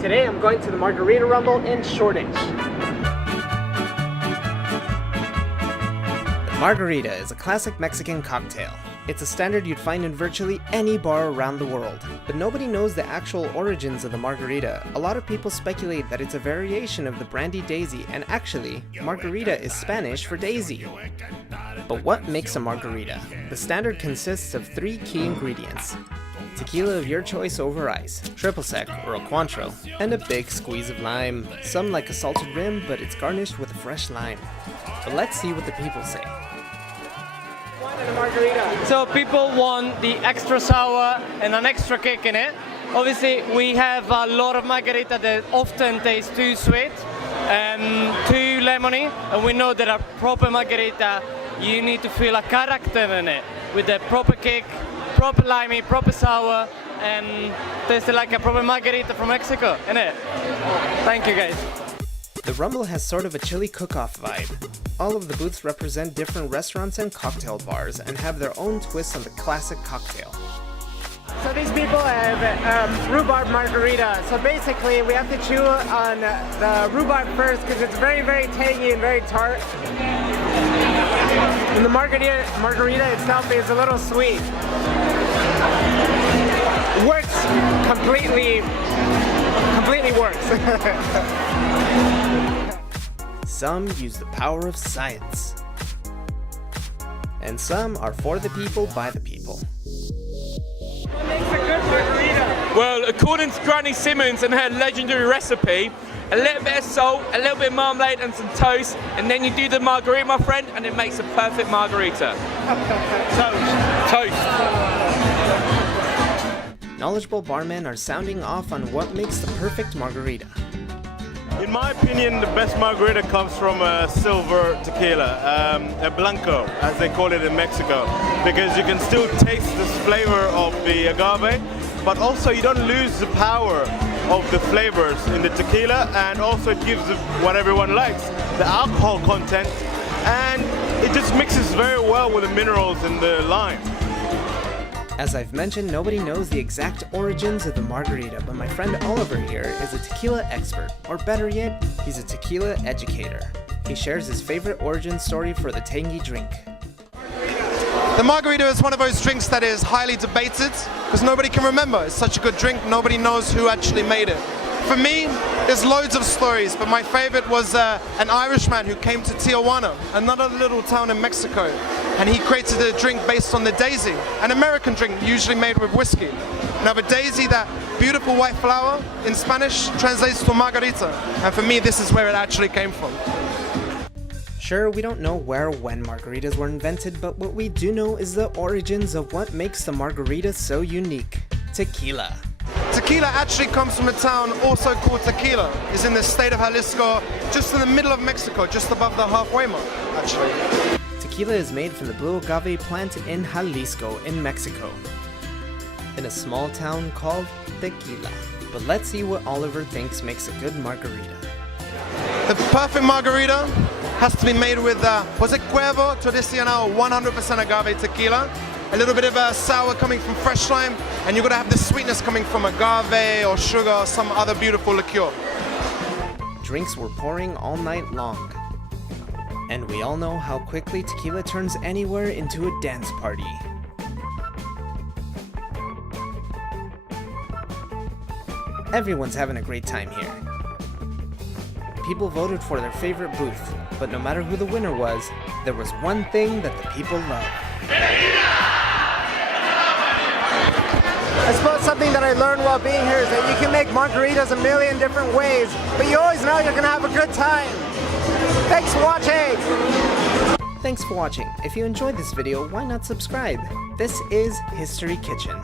Today I'm going to the Margarita Rumble in Shoreditch. Margarita is a classic Mexican cocktail. It's a standard you'd find in virtually any bar around the world. But nobody knows the actual origins of the margarita. A lot of people speculate that it's a variation of the brandy daisy, and actually, margarita is Spanish for daisy. But what makes a margarita? The standard consists of 3 key ingredients: tequila of your choice over ice, triple sec or a Cointreau, and a big squeeze of lime. Some like a salted rim, but it's garnished with a fresh lime. But let's see what the people say. So people want the extra sour and an extra kick in it. Obviously we have a lot of margarita that often taste too sweet and too lemony, and we know that a proper margarita, you need to feel a character in it with a proper kick, proper limey, proper sour, and tastes like a proper margarita from Mexico, innit? Thank you guys. The Rumble has sort of a chili cook-off vibe. All of the booths represent different restaurants and cocktail bars and have their own twist on the classic cocktail. So these people have Rhubarb Margarita. So basically we have to chew on the rhubarb first because it's very, very tangy and very tart. And the margarita itself is a little sweet. Works completely works. Some use the power of science. And some are for the people, by the people. What makes a good margarita? Well, according to Granny Simmons and her legendary recipe, a little bit of salt, a little bit of marmalade and some toast, and then you do the margarita, my friend, and it makes a perfect margarita. Toast. Knowledgeable barmen are sounding off on what makes the perfect margarita. In my opinion, the best margarita comes from a silver tequila, a blanco, as they call it in Mexico, because you can still taste this flavor of the agave, but also you don't lose the power of the flavors in the tequila, and also it gives what everyone likes, the alcohol content, and it just mixes very well with the minerals in the lime. As I've mentioned, nobody knows the exact origins of the margarita, but my friend Oliver here is a tequila expert, or better yet, he's a tequila educator. He shares his favorite origin story for the tangy drink. The margarita is one of those drinks that is highly debated because nobody can remember. It's such a good drink, nobody knows who actually made it. For me, there's loads of stories, but my favorite was an Irishman who came to Tijuana, another little town in Mexico, and he created a drink based on the daisy, an American drink usually made with whiskey. Now the daisy, that beautiful white flower, in Spanish translates to margarita, and for me this is where it actually came from. Sure, we don't know where or when margaritas were invented, but what we do know is the origins of what makes the margarita so unique: tequila. Tequila actually comes from a town also called Tequila. It's in the state of Jalisco, just in the middle of Mexico, just above the halfway mark, actually. Tequila is made from the blue agave plant in Jalisco, in Mexico, in a small town called Tequila. But let's see what Oliver thinks makes a good margarita. The perfect margarita has to be made with, was it Cuervo Tradicional 100% agave tequila? A little bit of sour coming from fresh lime, and you've got to have the sweetness coming from agave or sugar or some other beautiful liqueur. Drinks were pouring all night long. And we all know how quickly tequila turns anywhere into a dance party. Everyone's having a great time here. People voted for their favorite booth, but no matter who the winner was, there was one thing that the people loved. I suppose something that I learned while being here is that you can make margaritas a million different ways, but you always know you're gonna have a good time. Thanks for watching! Thanks for watching. If you enjoyed this video, why not subscribe? This is History Kitchen.